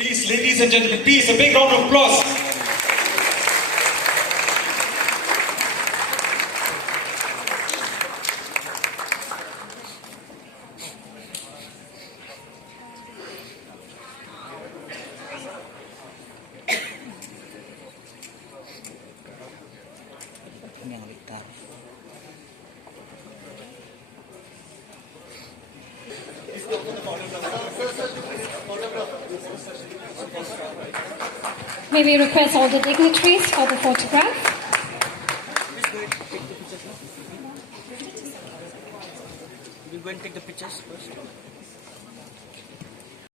Please, ladies and gentlemen, please, a big round of applause. May we request all the dignitaries for the photograph? We'll go and take the pictures first.